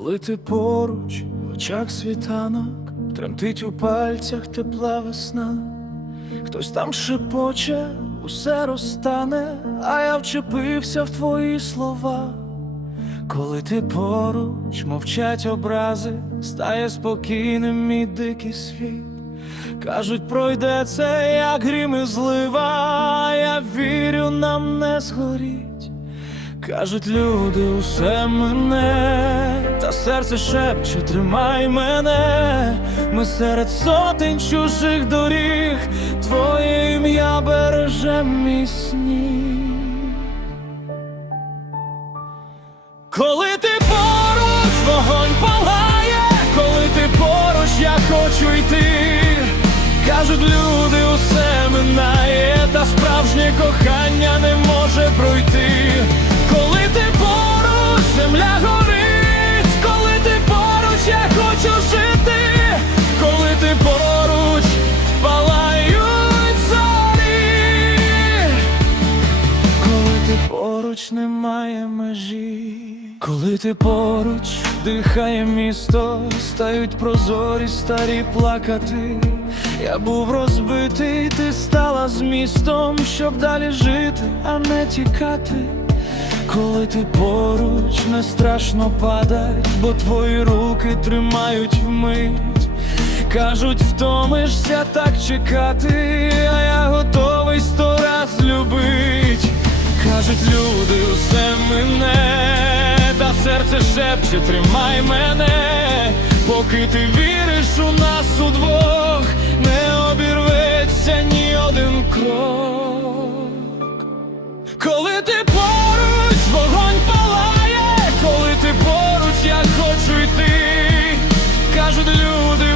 Коли ти поруч, в очах світанок, тремтить у пальцях тепла весна, хтось там шепоче, усе розтане, а я вчепився в твої слова. Коли ти поруч, мовчать образи, стає спокійним мій дикий світ. Кажуть, пройде це, як грім і злива, я вірю, нам не згоріть. Кажуть люди, усе мене, та серце шепче, тримай мене, ми серед сотень чужих доріг, твоє ім'я береже мій. Коли ти поруч, вогонь палає, коли ти поруч, я хочу йти. Кажуть, люди, усе минає, та справжнє кохання не поруч немає межі, коли ти поруч дихає місто, стають прозорі старі плакати. Я був розбитий, ти стала змістом, щоб далі жити, а не тікати. Коли ти поруч, не страшно падать, бо твої руки тримають вмить. Кажуть, втомишся так чекати, а я готовий сто раз любить. Кажуть, люди, усе мине, та серце шепче, тримай мене, поки ти віриш у нас удвох, не обірветься ні один крок. Коли ти поруч, вогонь палає, коли ти поруч, я хочу йти. Кажуть, люди,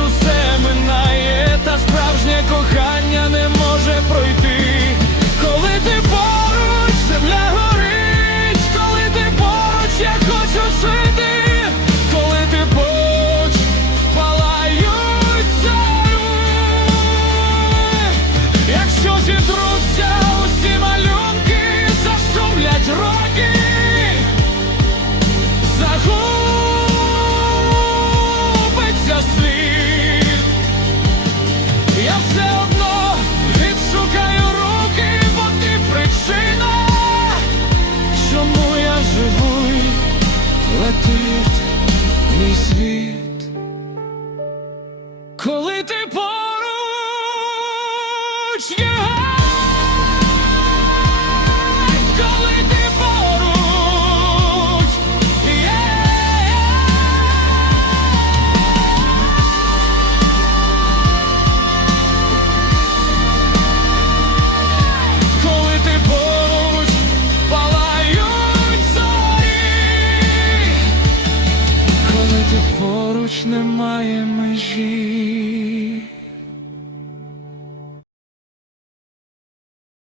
Коли немає межі.